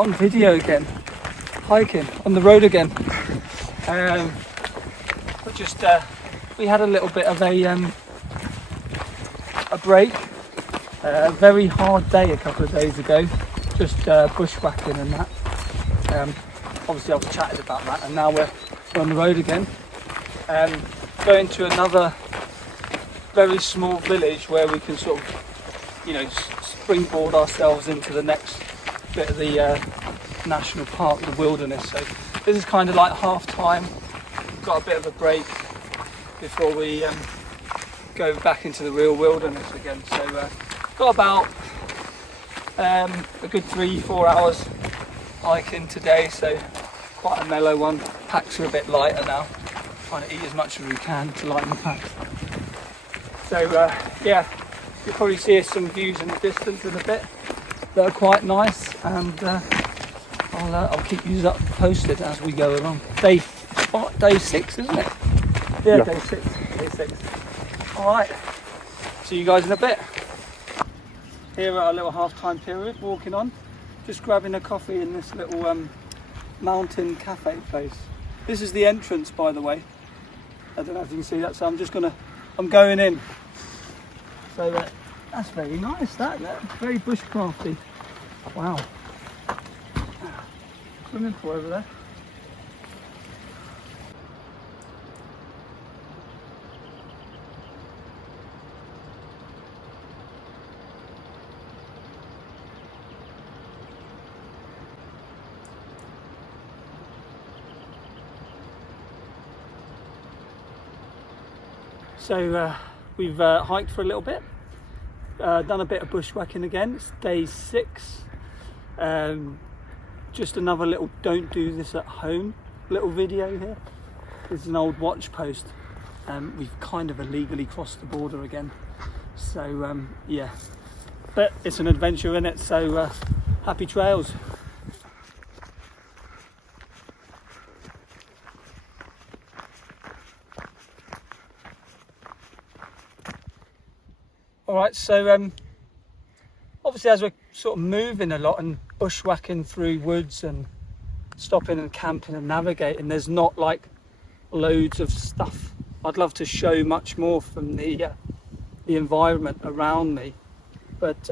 on video again, hiking on the road again. But just we had a little bit of a break. Very hard day a couple of days ago, just bushwhacking and that. Obviously I've chatted about that, and now we're on the road again. Going to another very small village where we can sort of, you know, springboard ourselves into the next bit of the national park, the wilderness. So this is kind of like half time. We've got a bit of a break before we go back into the real wilderness again. So got about a good 3-4 hours hiking today, so quite a mellow one. Packs are a bit lighter now, trying to eat as much as we can to lighten the packs. So yeah, you'll probably see some views in the distance in a bit that are quite nice, and I'll keep you up posted as we go along. Day 6, isn't it? Yeah, Day 6. Alright, see you guys in a bit. Here at our little half-time period, walking on, just grabbing a coffee in this little mountain cafe place. This is the entrance, by the way. I don't know if you can see that, so I'm going in. So that's very nice, that very bushcrafty. Wow. Swimming pool over there. So we've hiked for a little bit, done a bit of bushwhacking again. It's Day 6. Just another little don't do this at home little video here. This is an old watch post. We've kind of illegally crossed the border again. So yeah, but it's an adventure in it, so happy trails. Alright, so obviously as we're sort of moving a lot and bushwhacking through woods and stopping and camping and navigating, there's not like loads of stuff. I'd love to show much more from the environment around me, but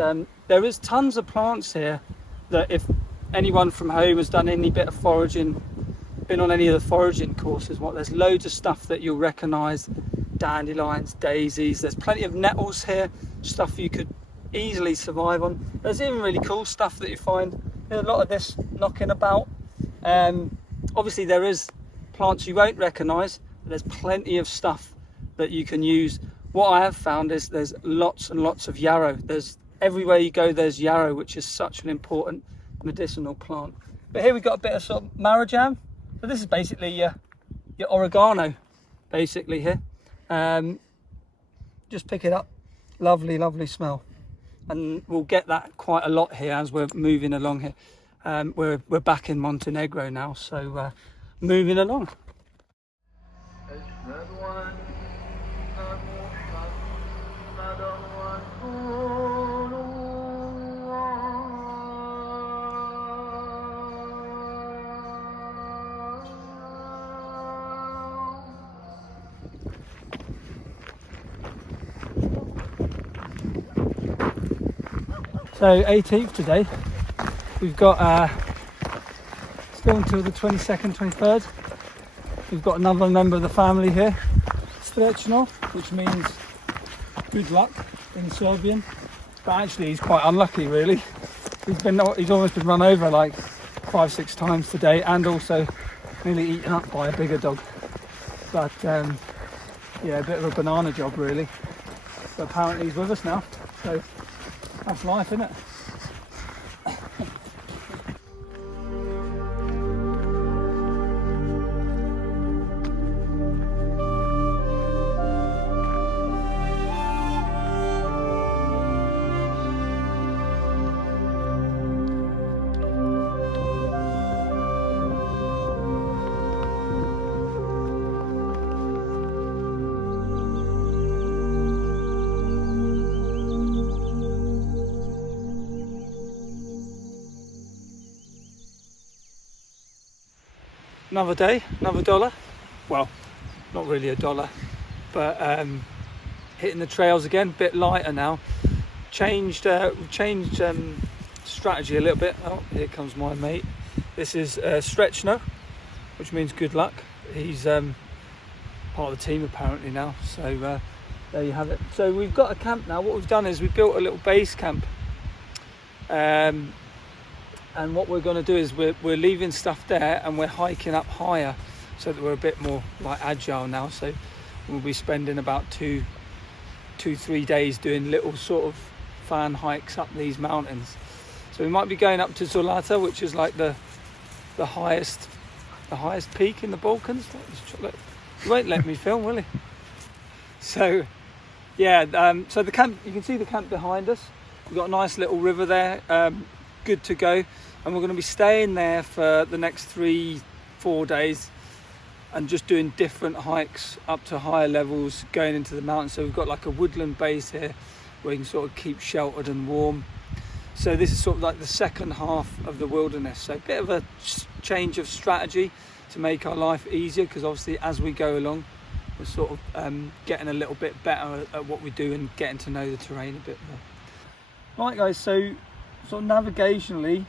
there is tons of plants here that if anyone from home has done any bit of foraging, been on any of the foraging courses, there's loads of stuff that you'll recognise. Dandelions, daisies, there's plenty of nettles here, stuff you could easily survive on. There's even really cool stuff that you find. There's a lot of this knocking about. Obviously there is plants you won't recognise, but there's plenty of stuff that you can use. What I have found is there's lots and lots of yarrow. There's everywhere you go there's yarrow, which is such an important medicinal plant. But here we've got a bit of sort of marrowjam. So this is basically your oregano, basically here. Just pick it up, lovely smell, and we'll get that quite a lot here as we're moving along here. We're back in Montenegro now, so moving along. So 18th today, we've got still until the 22nd, 23rd. We've got another member of the family here, Srećno, which means good luck in Serbian. But actually he's quite unlucky really. He's almost been run over like 5-6 times today, and also nearly eaten up by a bigger dog. But yeah, a bit of a banana job really. But apparently he's with us now, so that's life, isn't it? Another day, another dollar. Well, not really a dollar, but hitting the trails again, a bit lighter now. Changed strategy a little bit. Oh, here comes my mate. This is Stretchno, which means good luck. He's part of the team apparently now, so there you have it. So we've got a camp now. What we've done is we built a little base camp, and what we're going to do is we're leaving stuff there and we're hiking up higher so that we're a bit more like agile now. So we'll be spending about 2-3 days doing little sort of fan hikes up these mountains. So we might be going up to Zolata, which is like the highest peak in the Balkans. You won't let me film, will he? So yeah, so the camp, you can see the camp behind us. We've got a nice little river there, good to go, and we're going to be staying there for the next 3-4 days and just doing different hikes up to higher levels going into the mountains. So we've got like a woodland base here where you can sort of keep sheltered and warm. So this is sort of like the second half of the wilderness, so a bit of a change of strategy to make our life easier, because obviously as we go along we're sort of getting a little bit better at what we do and getting to know the terrain a bit more. Right guys, so sort of navigationally,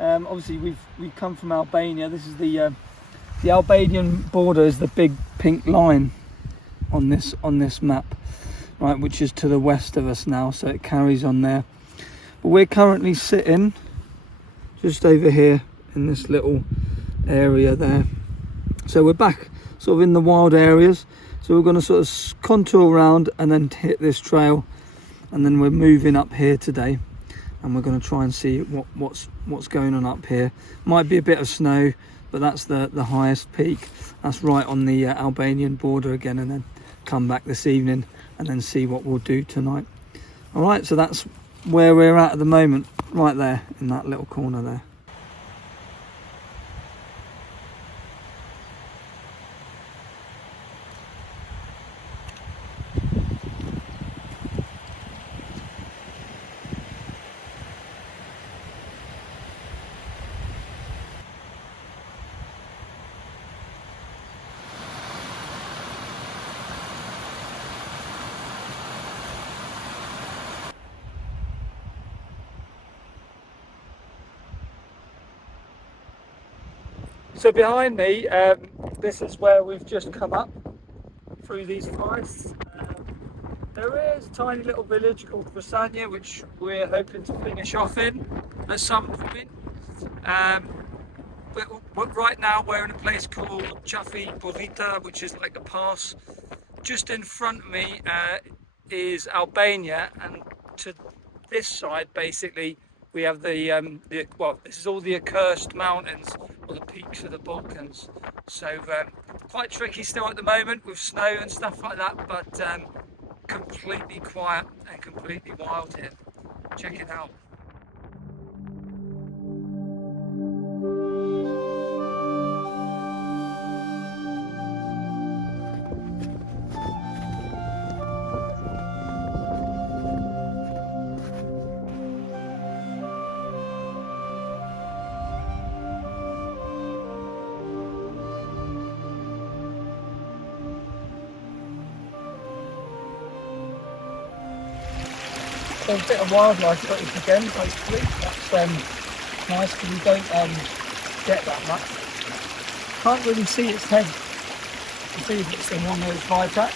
obviously we've come from Albania. This is the Albanian border is the big pink line on this map, right, which is to the west of us now, so it carries on there. But we're currently sitting just over here in this little area there. So we're back sort of in the wild areas. So we're going to sort of contour around and then hit this trail, and then we're moving up here today, and we're going to try and see what's going on up here. Might be a bit of snow, but that's the highest peak. That's right on the Albanian border again, and then come back this evening and then see what we'll do tonight. All right, so that's where we're at the moment, right there in that little corner there. So behind me, this is where we've just come up through these forests. There is a tiny little village called Foraging, which we're hoping to finish off in at some point. But right now we're in a place called Chafi Borita, which is like a pass. Just in front of me is Albania, and to this side basically we have well, this is all the accursed mountains, or the peaks of the Balkans. So quite tricky still at the moment with snow and stuff like that, but completely quiet and completely wild here. Check it out. So a bit of wildlife footage again, hopefully. That's nice, because we don't get that much. Can't really see its head to see if it's in one of those viper.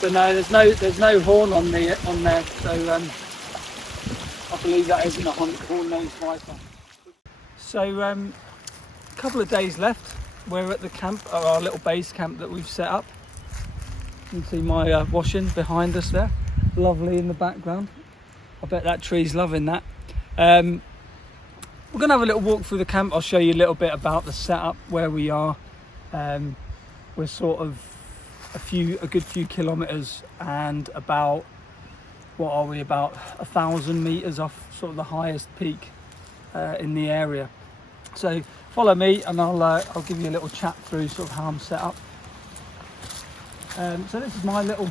But no, there's no horn on there. So I believe that isn't a horn-nosed viper. So a couple of days left. We're at the camp, or our little base camp that we've set up. You can see my washing behind us there. Lovely in the background. I bet that tree's loving that. We're going to have a little walk through the camp. I'll show you a little bit about the setup, where we are. We're sort of a good few kilometres and about, what are we, about 1,000 metres off sort of the highest peak in the area. So follow me and I'll give you a little chat through sort of how I'm set up. So this is my little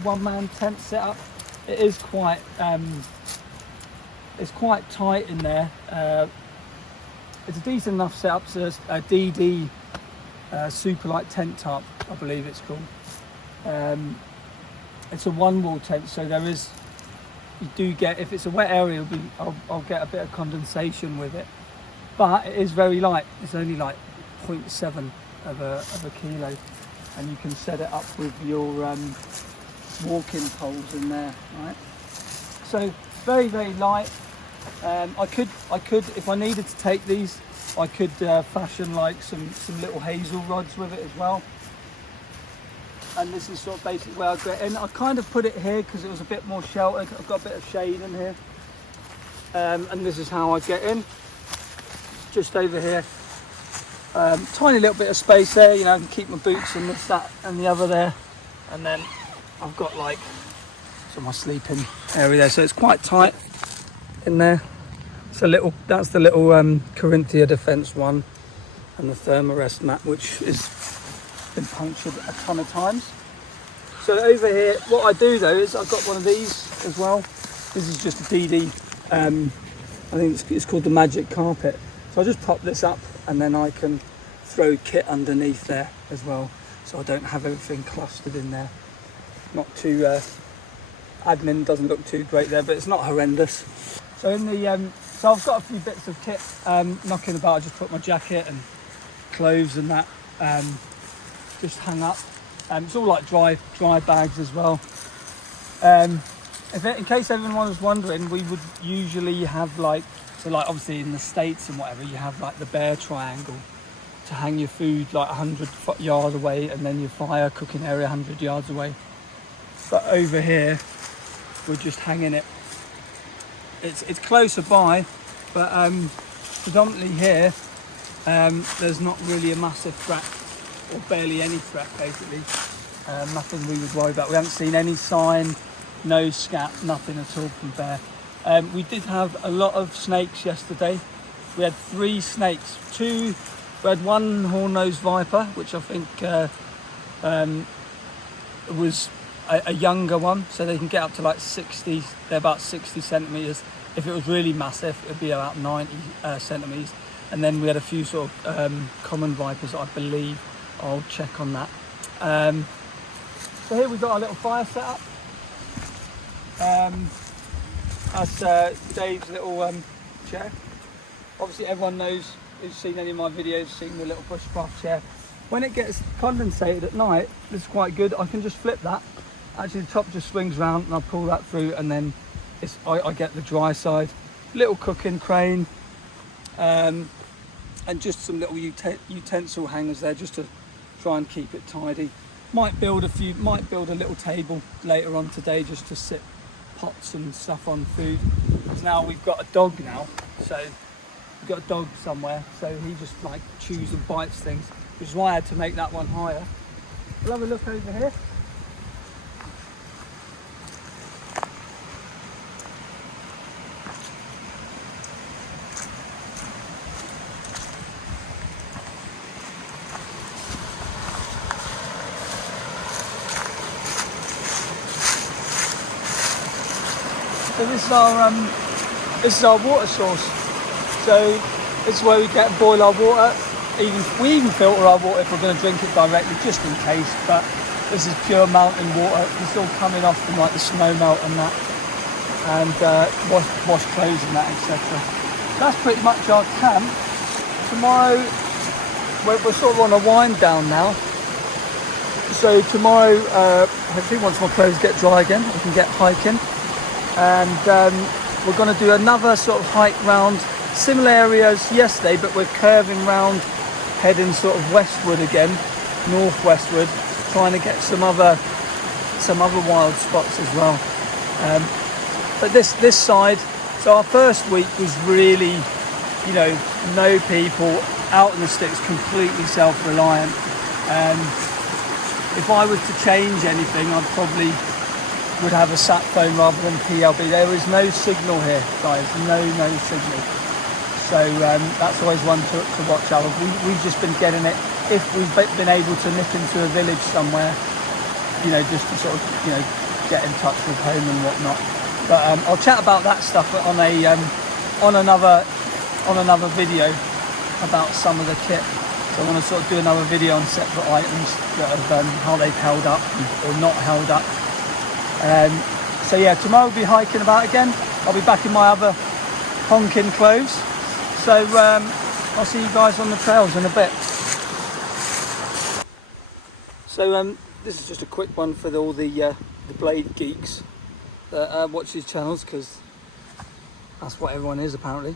one-man tent setup. It is quite it's quite tight in there. it's a decent enough setup. So it's a DD super light tent tarp, I believe it's called. It's a one wall tent, so there is, you do get, if it's a wet area, I'll get a bit of condensation with it, but it is very light. It's only like 0.7 of a kilo, and you can set it up with your walking poles in there, right? So very, very light. I could, if I needed to take these, I could fashion like some little hazel rods with it as well. And this is sort of basically where I get in. I kind of put it here because it was a bit more sheltered. I've got a bit of shade in here. And this is how I get in. Just over here. Tiny little bit of space there, you know, I can keep my boots and this, that and the other there. And then I've got like, so my sleeping area there. So it's quite tight in there. It's a little, that's the little Corinthia Defence one. And the Thermarest mat, which has been punctured a ton of times. So over here, what I do though is I've got one of these as well. This is just a DD, I think it's called the Magic Carpet. So I just pop this up and then I can throw kit underneath there as well. So I don't have everything clustered in there. Not too, admin doesn't look too great there, but it's not horrendous. So in the, so I've got a few bits of kit knocking about. I just put my jacket and clothes and that just hung up. It's all like dry bags as well. In case everyone was wondering, we would usually have like, so like obviously in the States and whatever, you have like the bear triangle to hang your food like 100 yards away, and then your fire cooking area 100 yards away. But over here, we're just hanging it. It's closer by, but predominantly here, there's not really a massive threat, or barely any threat basically. Nothing we would worry about. We haven't seen any sign, no scat, nothing at all from bear. We did have a lot of snakes yesterday. We had 3 snakes. We had one horn-nosed viper, which I think was a younger one, so they can get up to like 60, they're about 60 centimetres. If it was really massive, it'd be about 90 centimetres. And then we had a few sort of common vipers, I believe. I'll check on that. So here we've got our little fire set up. That's Dave's little chair. Obviously everyone knows, who's seen any of my videos, seen the little Bushcraft chair. When it gets condensated at night, it's quite good. I can just flip that. Actually the top just swings round and I pull that through, and then I get the dry side. Little cooking crane, and just some little utensil hangers there just to try and keep it tidy. Might build a little table later on today just to sit pots and stuff on food. Because now we've got a dog now, so we've got a dog somewhere, so he just like chews and bites things, which is why I had to make that one higher. We'll have a look over here. So this is our water source. So this is where we boil our water. We even filter our water if we're going to drink it directly, just in case. But this is pure mountain water. It's all coming off from like the snow melt and that, and wash clothes and that, etc. That's pretty much our camp. Tomorrow we're sort of on a wind down now. So tomorrow, hopefully once my clothes get dry again, we can get hiking. And we're going to do another sort of hike round similar areas yesterday, but we're curving round, heading sort of westward again, northwestward, trying to get some other wild spots as well. But this side, so our first week was really, you know, no people, out in the sticks, completely self-reliant. If I was to change anything, I'd probably would have a sat phone rather than PLB. There is no signal here, guys, no signal. So that's always one to watch out. We've just been getting it, if we've been able to nip into a village somewhere, you know, just to sort of, you know, get in touch with home and whatnot. But I'll chat about that stuff on another video. about some of the kit. So I want to sort of do another video on separate items that have how they've held up or not held up. So yeah, tomorrow we'll be hiking about again. I'll be back in my other honking clothes. So I'll see you guys on the trails in a bit. So this is just a quick one for all the blade geeks that watch these channels, because that's what everyone is apparently.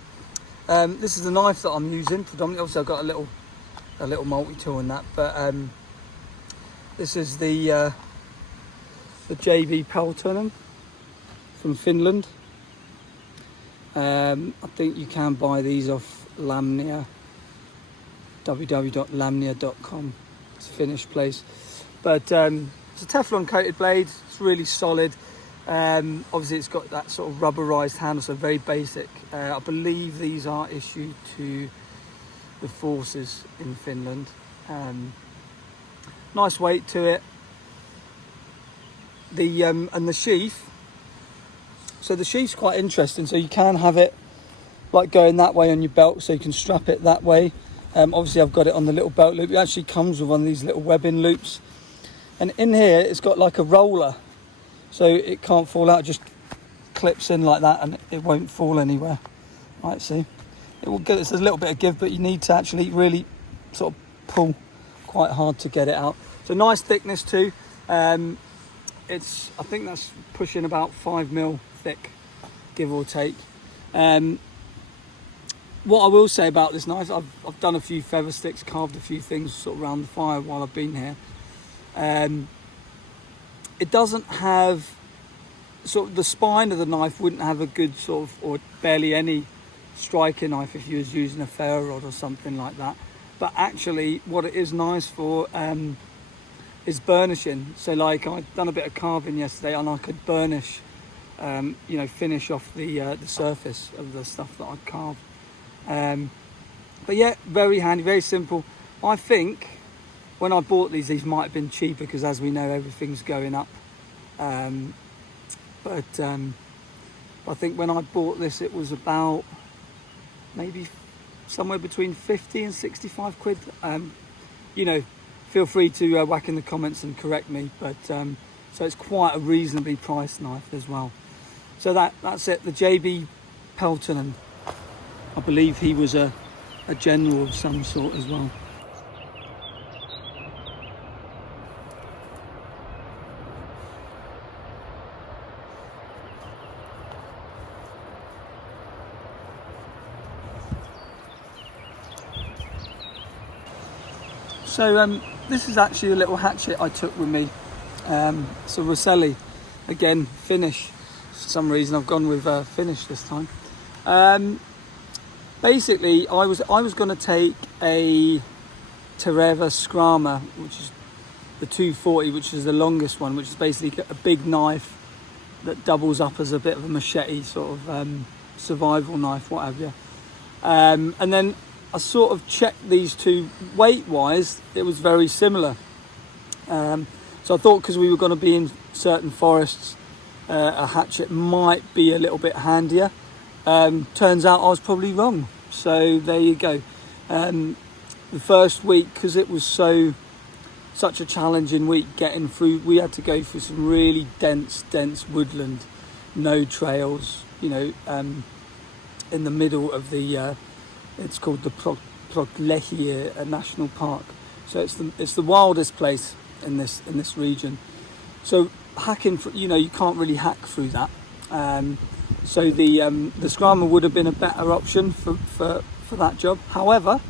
This is the knife that I'm using predominantly. Obviously I've got a little multi-tool in that, but this is the JB Peltonen from Finland. I think you can buy these off Lamnia, www.lamnia.com. It's a Finnish place, but it's a Teflon coated blade. It's really solid. Obviously it's got that sort of rubberized handle, so very basic. I believe these are issued to the forces in Finland. Nice weight to it. And the sheath, so the sheath's quite interesting. So you can have it like going that way on your belt, so you can strap it that way. Obviously I've got it on the little belt loop. It actually comes with one of these little webbing loops, and in here it's got like a roller, so it can't fall out. It just clips in like that and it won't fall anywhere. Right, see, it will get, there's a little bit of give, but you need to actually really sort of pull quite hard to get it out. So nice thickness too. It's, I think that's pushing about 5mm thick, give or take. What I will say about this knife, I've done a few feather sticks, carved a few things sort of around the fire while I've been here. It doesn't have, sort of the spine of the knife wouldn't have a good sort of, or barely any striker knife if you was using a ferro rod or something like that. But actually what it is nice for is burnishing. So like I'd done a bit of carving yesterday and I could burnish, you know, finish off the surface of the stuff that I'd carved. But yeah, very handy, very simple. I think when I bought these might have been cheaper, because as we know everything's going up. But I think when I bought this it was about maybe somewhere between 50 and 65 quid. You know, feel free to whack in the comments and correct me, but so it's quite a reasonably priced knife as well. So that's it, the JB Peltonen. I believe he was a general of some sort as well. So this is actually a little hatchet I took with me. It's a Rosselli, again Finnish. For some reason I've gone with Finnish this time. Basically I was going to take a Tereva Skrama, which is the 240, which is the longest one, which is basically a big knife that doubles up as a bit of a machete, sort of survival knife, what have you. And then I sort of checked these two weight wise, it was very similar. So I thought, because we were going to be in certain forests, a hatchet might be a little bit handier. Turns out I was probably wrong. So there you go. The first week, because it was such a challenging week getting through, we had to go through some really dense woodland, no trails, you know, in the middle of the it's called the Proglehie National Park. So it's the wildest place in this region. So hacking, you know, you can't really hack through that. So the Skrama would have been a better option for that job. However,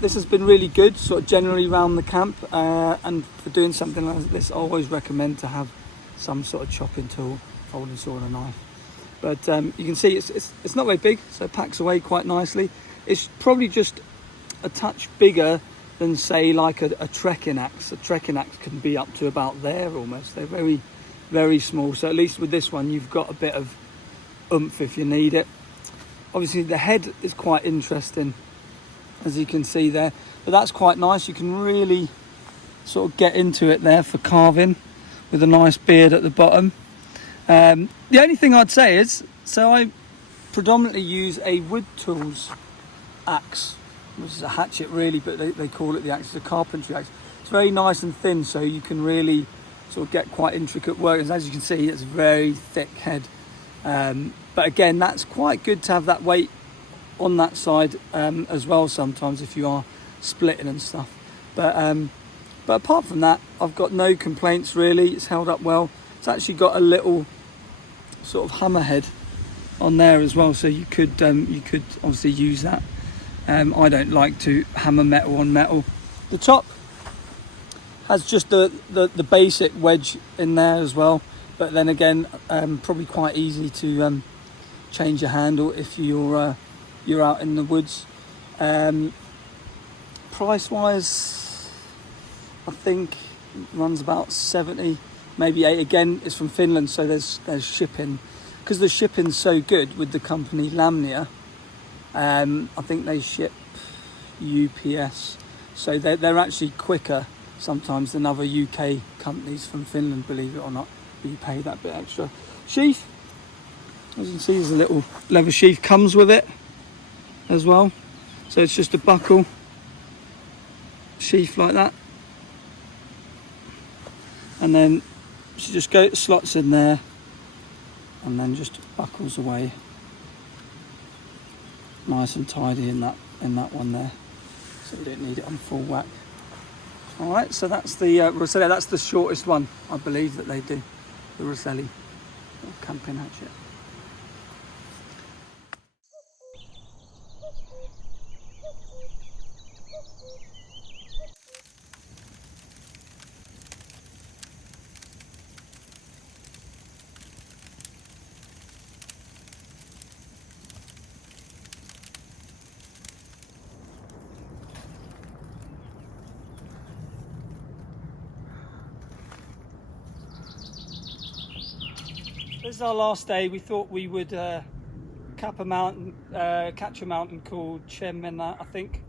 this has been really good, sort of generally around the camp, and for doing something like this, I always recommend to have some sort of chopping tool, folding saw and a knife. But you can see it's not very big, so it packs away quite nicely. It's probably just a touch bigger than, say, like a trekking axe. A trekking axe can be up to about there almost. They're very, very small. So at least with this one, you've got a bit of oomph if you need it. Obviously, the head is quite interesting, as you can see there. But that's quite nice. You can really sort of get into it there for carving with a nice beard at the bottom. The only thing I'd say is, so I predominantly use a wood tools axe which is a hatchet really, but they call it the axe. It's a carpentry axe. It's very nice and thin, so you can really sort of get quite intricate work. And as you can see, it's a very thick head. But again, that's quite good to have that weight on that side as well sometimes if you are splitting and stuff. But apart from that, I've got no complaints really. It's held up well. It's actually got a little sort of hammer head on there as well, so you could obviously use that. I don't like to hammer metal on metal. The top has just the basic wedge in there as well, but then again, probably quite easy to change your handle if you're out in the woods. Price wise, I think runs about 70, maybe 8. Again, it's from Finland, so there's shipping. Because the shipping's so good with the company Lamnia, I think they ship UPS, so they're actually quicker sometimes than other UK companies from Finland, believe it or not. You pay that bit extra. Sheath, as you can see, there's a little leather sheath comes with it as well, so it's just a buckle sheath like that, and then she just slots in there and then just buckles away nice and tidy in that one there, so you don't need it on full whack. All right, so that's the Rosselli. That's the shortest one, I believe, that they do, the Rosselli camping hatchet. This is our last day. We thought we would catch a mountain called Chemena, I think,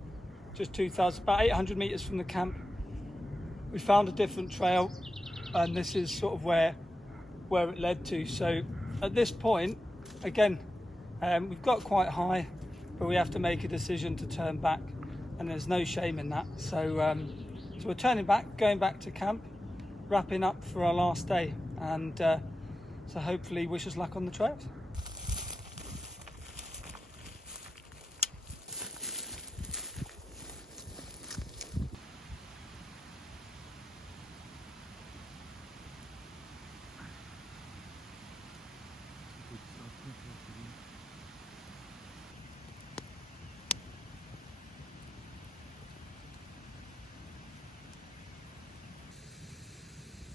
just 2,000, about 800 meters from the camp. We found a different trail, and this is sort of where it led to. So at this point, again, we've got quite high, but we have to make a decision to turn back, and there's no shame in that. So we're turning back, going back to camp, wrapping up for our last day, and so hopefully wish us luck on the trails.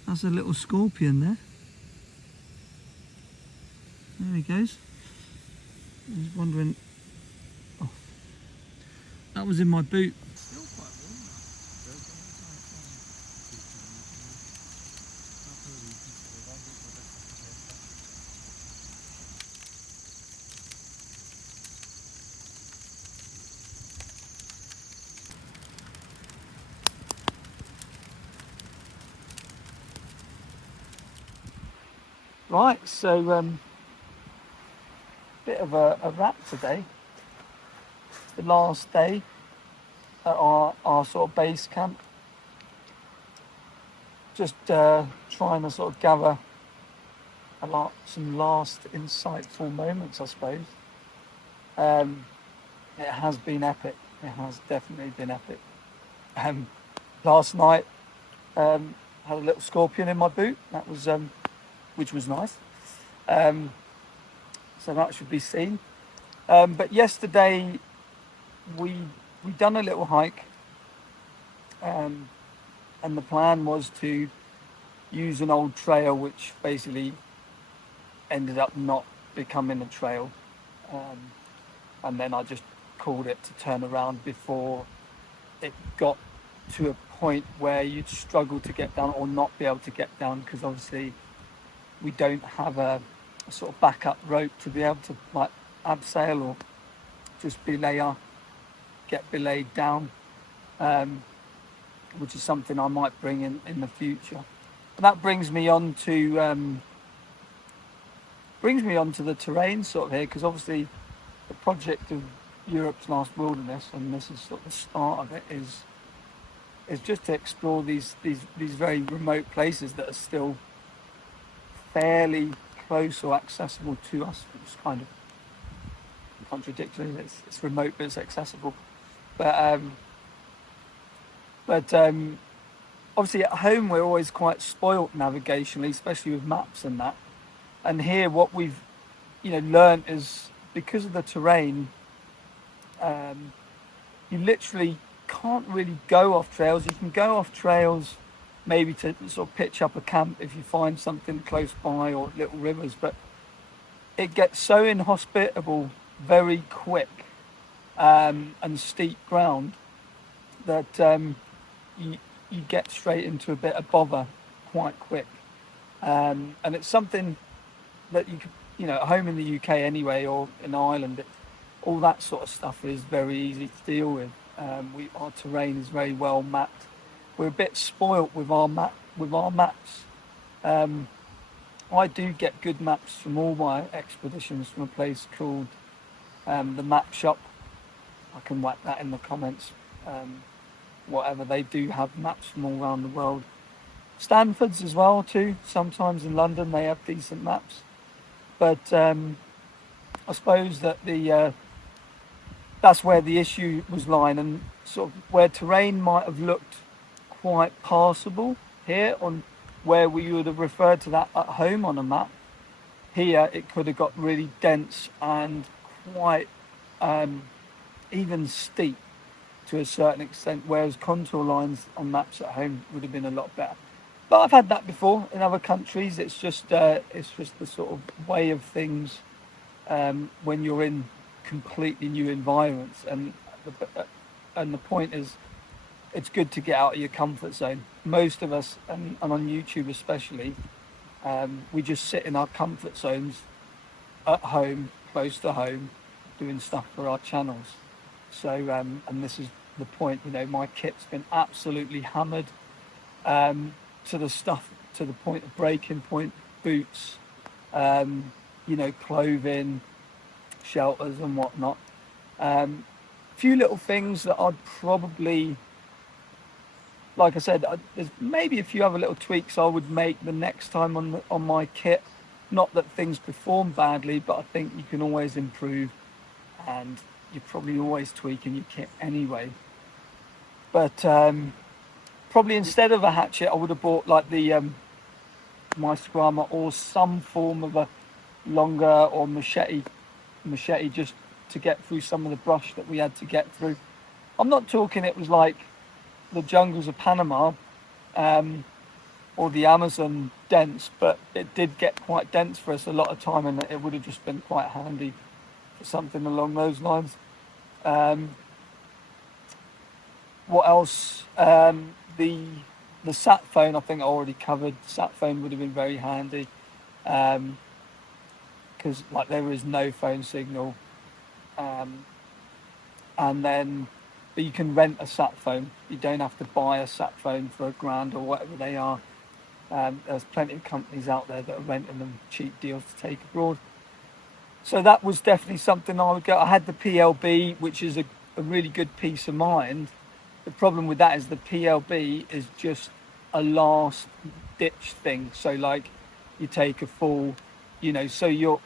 That's a little scorpion there. There he goes. I was wondering. Oh, that was in my boot. Still quite warm. Right, so bit of a wrap today. It's the last day at our sort of base camp. Just trying to sort of gather some last insightful moments, I suppose. It has been epic. It has definitely been epic. Last night, had a little scorpion in my boot. That was which was nice. So that should be seen. But yesterday we done a little hike, and the plan was to use an old trail which basically ended up not becoming a trail, and then I just called it to turn around before it got to a point where you'd struggle to get down or not be able to get down, because obviously we don't have a sort of backup rope to be able to like abseil or just get belayed down, which is something I might bring in the future. And that brings me on to the terrain sort of here, because obviously the project of Europe's last wilderness, and this is sort of the start of it, is just to explore these very remote places that are still fairly close or accessible to us, which is kind of contradictory. It's remote but it's accessible. But obviously at home we're always quite spoilt navigationally, especially with maps and that. And here what we've learned is, because of the terrain, you literally can't really go off trails. You can go off trails maybe to sort of pitch up a camp if you find something close by, or little rivers, but it gets so inhospitable very quick, and steep ground that you get straight into a bit of bother quite quick, and it's something that you could, at home in the UK anyway, or in Ireland, all that sort of stuff is very easy to deal with. Our terrain is very well mapped. We're a bit spoilt with our maps. I do get good maps from all my expeditions from a place called the Map Shop. I can whack that in the comments. Whatever, they do have maps from all around the world. Stanford's as well too. Sometimes in London they have decent maps. But I suppose that that's where the issue was lying, and sort of where terrain might have looked quite passable here, on where we would have referred to that at home on a map. Here it could have got really dense and quite even steep to a certain extent, whereas contour lines on maps at home would have been a lot better. But I've had that before in other countries. It's just the sort of way of things when you're in completely new environments, and the point is, it's good to get out of your comfort zone. Most of us, and on YouTube especially, we just sit in our comfort zones at home, close to home, doing stuff for our channels. So and this is the point, my kit's been absolutely hammered to the point of breaking point, boots, clothing, shelters and whatnot. Few little things that I'd probably, like I said, there's maybe a few other little tweaks I would make the next time on my kit. Not that things perform badly, but I think you can always improve, and you're probably always tweaking your kit anyway. But probably instead of a hatchet, I would have bought like the my scrama, or some form of a longer or machete just to get through some of the brush that we had to get through. I'm not talking it was like the jungles of Panama or the Amazon dense, but it did get quite dense for us a lot of time, and it would have just been quite handy for something along those lines. What else? The sat phone, I think I already covered. Sat phone would have been very handy, because like there is no phone signal, and then but you can rent a sat phone. You don't have to buy a sat phone for £1,000 or whatever they are. There's plenty of companies out there that are renting them cheap deals to take abroad. So that was definitely something I would go. I had the PLB, which is a really good peace of mind. The problem with that is the PLB is just a last ditch thing. So like you take a full, so you're,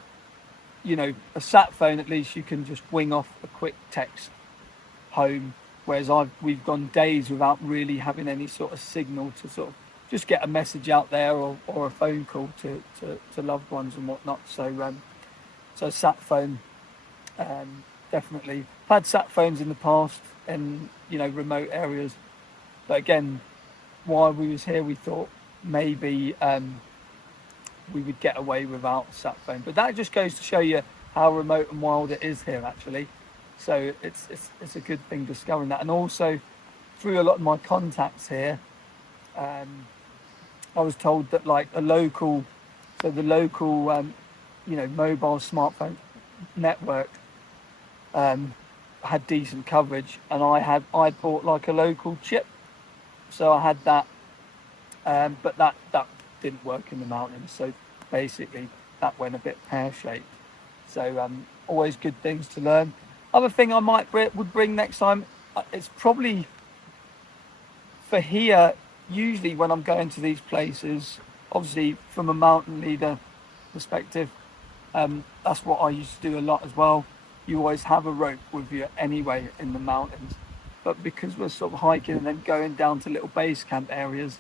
a sat phone, at least you can just wing off a quick text home. Whereas we've gone days without really having any sort of signal to sort of just get a message out there, or a phone call to loved ones and whatnot. So sat phone, definitely. I've had sat phones in the past in remote areas, but again, while we was here, we thought maybe we would get away without a sat phone. But that just goes to show you how remote and wild it is here, actually. So it's a good thing discovering that, and also through a lot of my contacts here, I was told that like the local mobile smartphone network had decent coverage, and I bought like a local chip, so I had that, but that didn't work in the mountains. So basically, that went a bit pear-shaped. So always good things to learn. Other thing I would bring next time, it's probably for here. Usually when I'm going to these places, obviously from a mountain leader perspective, that's what I used to do a lot as well. You always have a rope with you anyway in the mountains, but because we're sort of hiking and then going down to little base camp areas,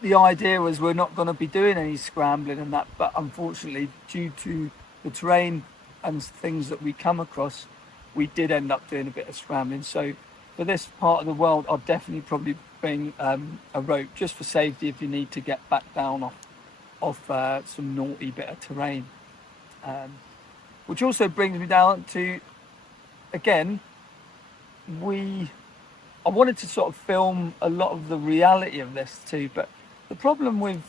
the idea was we're not going to be doing any scrambling and that, but unfortunately due to the terrain and things that we come across, we did end up doing a bit of scrambling. So for this part of the world, I'll definitely probably bring a rope just for safety if you need to get back down off some naughty bit of terrain. Which also brings me down to, again, I wanted to sort of film a lot of the reality of this too, but the problem with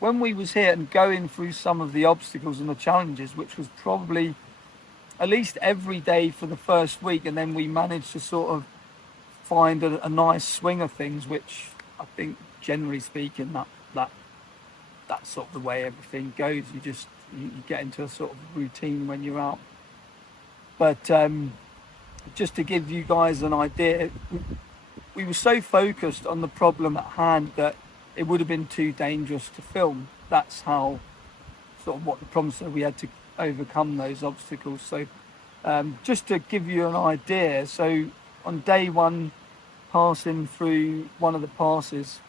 when we was here and going through some of the obstacles and the challenges, which was probably at least every day for the first week, and then we managed to sort of find a nice swing of things, which I think generally speaking that's sort of the way everything goes. You get into a sort of routine when you're out. But just to give you guys an idea, we were so focused on the problem at hand that it would have been too dangerous to film. That's how sort of what the problem. So we had to overcome those obstacles. So just to give you an idea, so on day one, passing through one of the passes,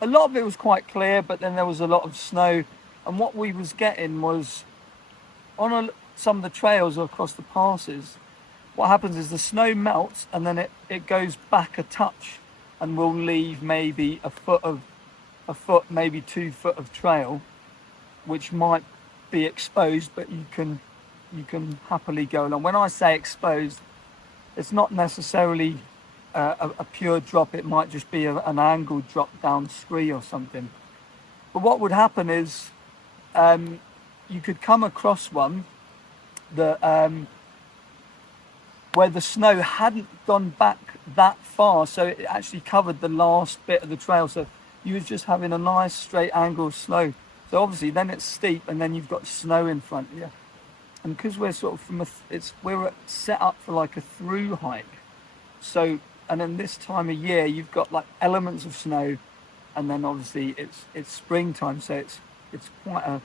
a lot of it was quite clear, but then there was a lot of snow, and what we was getting was on some of the trails across the passes, what happens is the snow melts and then it goes back a touch and will leave maybe a foot, maybe 2 foot of trail, which might be exposed, but you can happily go along. When I say exposed, it's not necessarily a pure drop. It might just be an angled drop down scree or something. But what would happen is you could come across one that where the snow hadn't gone back that far, so it actually covered the last bit of the trail, so you was just having a nice straight angle of snow. So obviously then it's steep and then you've got snow in front of you, and because we're sort of we're set up for like a through hike, so, and then this time of year you've got like elements of snow, and then obviously it's springtime, so it's quite a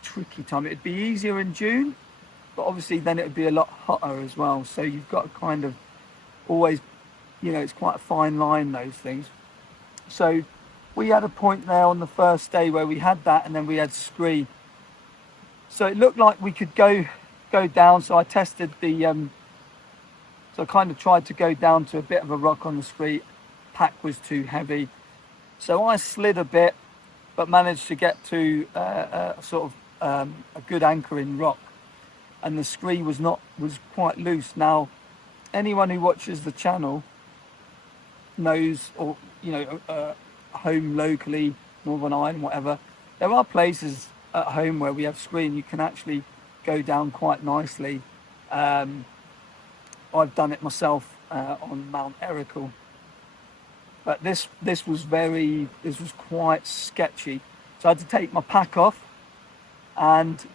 tricky time. It'd be easier in June, but obviously then it would be a lot hotter as well. So you've got to kind of always, it's quite a fine line, those things. So we had a point there on the first day where we had that, and then we had scree. So it looked like we could go down. So I tested so I kind of tried to go down to a bit of a rock on the scree. Pack was too heavy. So I slid a bit, but managed to get to a good anchoring rock. And the scree was quite loose. Now, anyone who watches the channel knows, or home locally, Northern Ireland, whatever, there are places at home where we have scree and you can actually go down quite nicely. I've done it myself on Mount Erical, but this was quite sketchy. So I had to take my pack off, and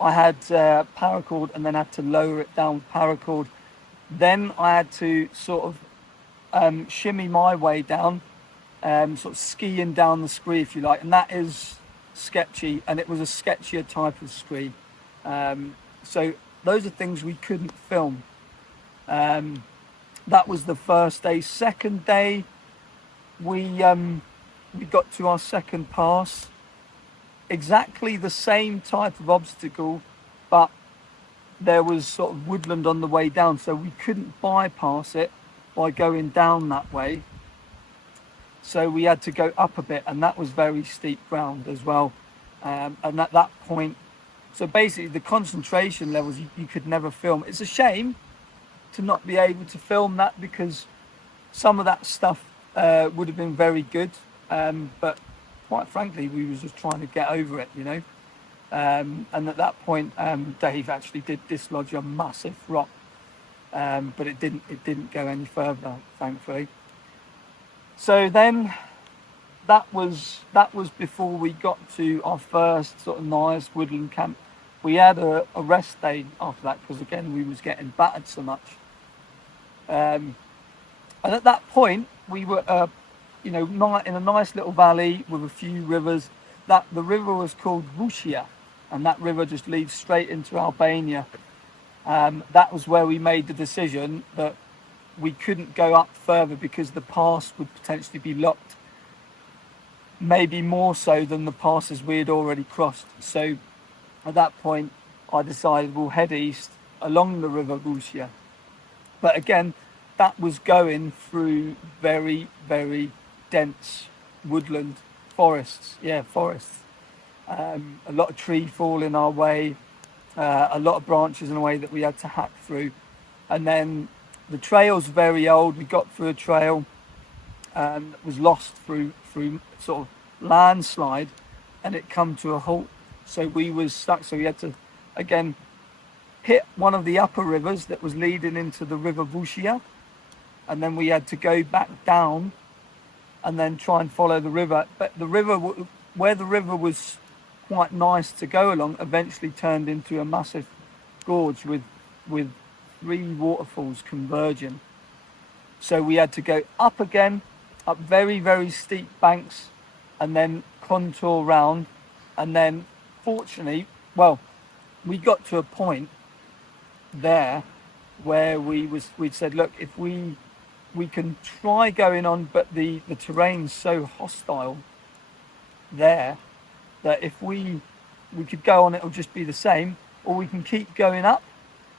I had paracord, and then had to lower it down with paracord. Then I had to sort of shimmy my way down, sort of skiing down the scree, if you like, and that is sketchy, and it was a sketchier type of scree. So those are things we couldn't film. That was the first day. Second day, we got to our second pass. Exactly the same type of obstacle, but there was sort of woodland on the way down, so we couldn't bypass it by going down that way. So we had to go up a bit, and that was very steep ground as well. And at that point, so basically the concentration levels you could never film. It's a shame to not be able to film that, because some of that stuff would have been very good, but quite frankly, we was just trying to get over it, and at that point, Dave actually did dislodge a massive rock, but it didn't go any further, thankfully. So then that was before we got to our first sort of nice woodland camp. we had a rest day after that because again we was getting battered so much. And at that point we were in a nice little valley with a few rivers. That the river was called Vushia, and that river just leads straight into Albania. That was where we made the decision that we couldn't go up further because the pass would potentially be locked, maybe more so than the passes we had already crossed. So at that point I decided we'll head east along the river Vushia. But again, that was going through very, very dense woodland forests. A lot of tree fall in our way, a lot of branches in a way that we had to hack through. And then the trail's very old. We got through a trail and was lost through sort of landslide, and it come to a halt. So we was stuck. So we had to again hit one of the upper rivers that was leading into the river Vushia, and then we had to go back down and then try and follow the river. But the river, where the river was quite nice to go along, eventually turned into a massive gorge with 3 waterfalls converging. So we had to go up again, up very, very steep banks, and then contour round. And then fortunately, we got to a point there where we'd said, look, if we can try going on, but the terrain's so hostile there that if we could go on, it'll just be the same, or we can keep going up,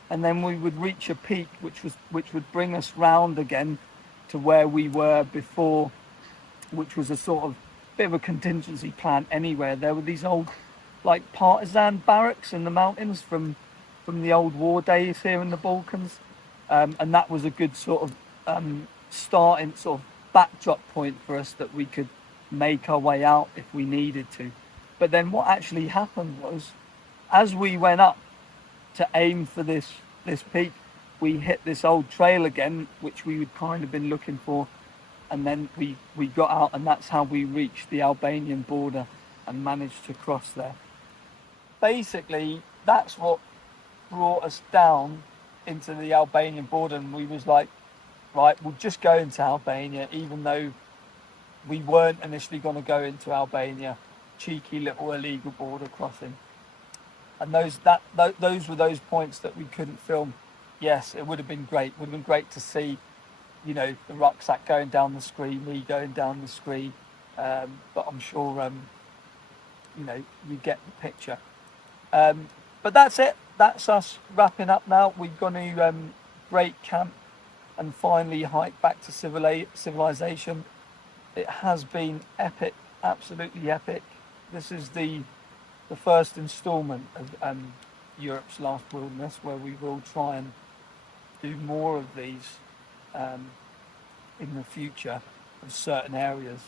and then we would reach a peak which would bring us round again to where we were before, which was a sort of bit of a contingency plan anywhere. There were these old like partisan barracks in the mountains from the old war days here in the Balkans, and that was a good sort of starting sort of backdrop point for us that we could make our way out if we needed to. But then what actually happened was, as we went up to aim for this peak, we hit this old trail again, which we had kind of been looking for, and then we got out, and that's how we reached the Albanian border and managed to cross there. Basically, that's what brought us down into the Albanian border, and we was like, right, we'll just go into Albania, even though we weren't initially going to go into Albania. Cheeky little illegal border crossing. And those were those points that we couldn't film. Yes, it would have been great. Would have been great to see, the rucksack going down the screen, me going down the screen. But I'm sure, you get the picture. But that's it. That's us wrapping up now. We're going to break camp and finally hike back to civilization. It has been epic, absolutely epic. This is the first instalment of Europe's Last Wilderness, where we will try and do more of these in the future of certain areas.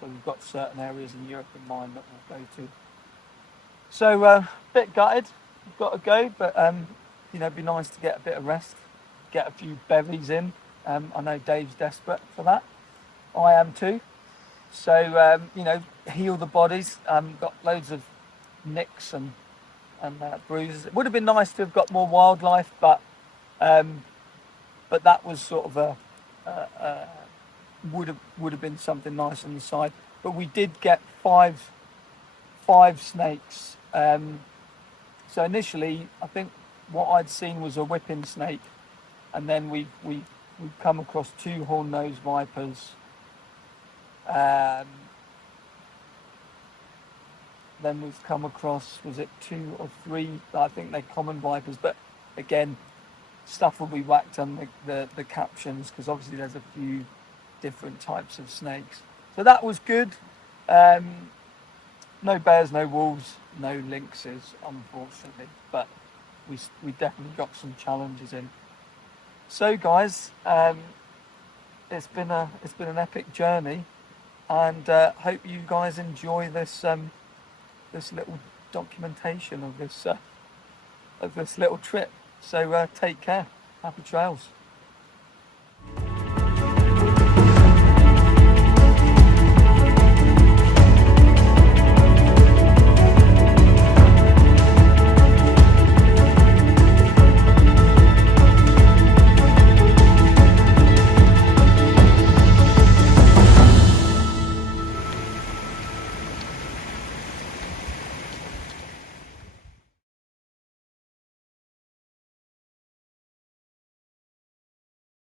So we've got certain areas in Europe in mind that we'll go to. So a bit gutted, we've got to go, but it'd be nice to get a bit of rest, get a few bevies in. I know Dave's desperate for that. I am too. So heal the bodies. Got loads of nicks and bruises. It would have been nice to have got more wildlife, but that was sort of would have been something nice on the side. But we did get five snakes. So initially, I think what I'd seen was a whipping snake, and then we come across 2 horn-nosed vipers. Then we've come across, was it 2 or 3? I think they're common vipers, but again, stuff will be whacked on the captions, because obviously there's a few different types of snakes. So that was good. No bears, no wolves, no lynxes, unfortunately, but we definitely got some challenges in. So guys, it's been an epic journey, and hope you guys enjoy this little documentation of this little trip. So take care. Happy trails.